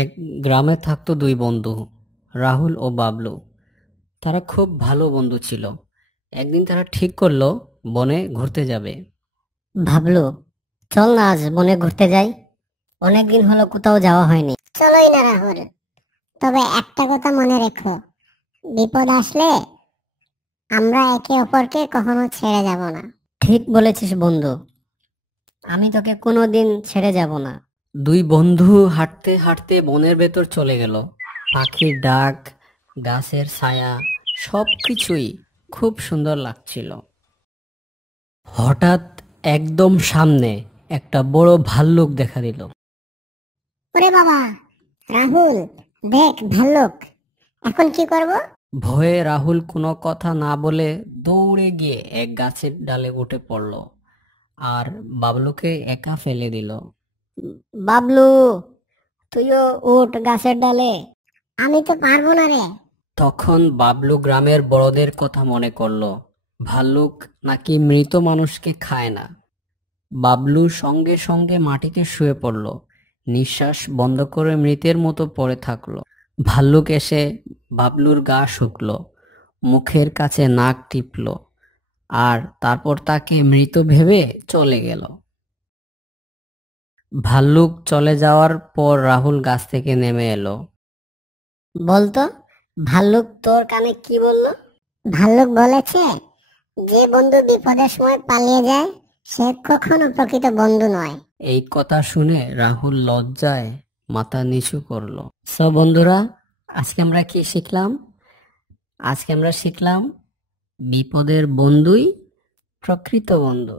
এক গ্রামে থাকতো দুই বন্ধু, রাহুল ও বাবলু। তারা খুব ভালো বন্ধু ছিল। একদিন তারা ঠিক করলো বনে ঘুরতে যাবে। ভাবলো, চল না আজ বনে ঘুরতে যাই। অনেকদিন হলো কোথাও যাওয়া হয়নি। চলোই না রাহুল, তবে একটা কথা মনে রেখো, বিপদ আসলে আমরা একে অপরকে কখনো ছেড়ে যাব না। ঠিক বলেছিস বন্ধু, আমি তোকে কোনোদিন ছেড়ে যাব না। দুই বন্ধু হাঁটতে হাঁটতে বনের ভেতর চলে গেল। পাখির ডাক, গাছের ছায়া, সবকিছুই খুব সুন্দর লাগছিল। হঠাৎ একদম সামনে একটা বড় ভাল্লুক দেখা দিল। ওরে বাবা, রাহুল, দেখ ভাল্লুক, এখন কি করব? ভয়ে রাহুল কোনো কথা না বলে দৌড়ে গিয়ে এক গাছের ডালে উঠে পড়ল আর বাবলুকে একা ফেলে দিল। বাবলু, তুইও উঠ গাছের ডালে। আমি তো পারবো না রে। তখন বাবলু গ্রামের বড়দের কথা মনে করলো। ভাল্লুক নাকি মৃত মানুষকে খায় না। বাবলু সঙ্গে সঙ্গে মাটিতে শুয়ে পড়ল, নিঃশ্বাস বন্ধ করে মৃতের মতো পড়ে থাকলো। ভাল্লুক এসে বাবলুর গা শুকলো, মুখের কাছে নাক টিপল আর তারপর তাকে মৃত ভেবে চলে গেল। ভাল্লুক চলে যাওয়ার পর রাহুল গাছ থেকে নেমে এলো। বলতো, ভাল্লুক তোর কানে কি বললো? ভাল্লুক বলেছে, যে বন্ধু বিপদের সময় পালিয়ে যায় সে কখনো প্রকৃত বন্ধু নয়। এই কথা শুনে রাহুল লজ্জায় মাথা নিচু করলো। সো বন্ধুরা, আজকে আমরা কি শিখলাম? আজকে আমরা শিখলাম বিপদের বন্ধুই প্রকৃত বন্ধু।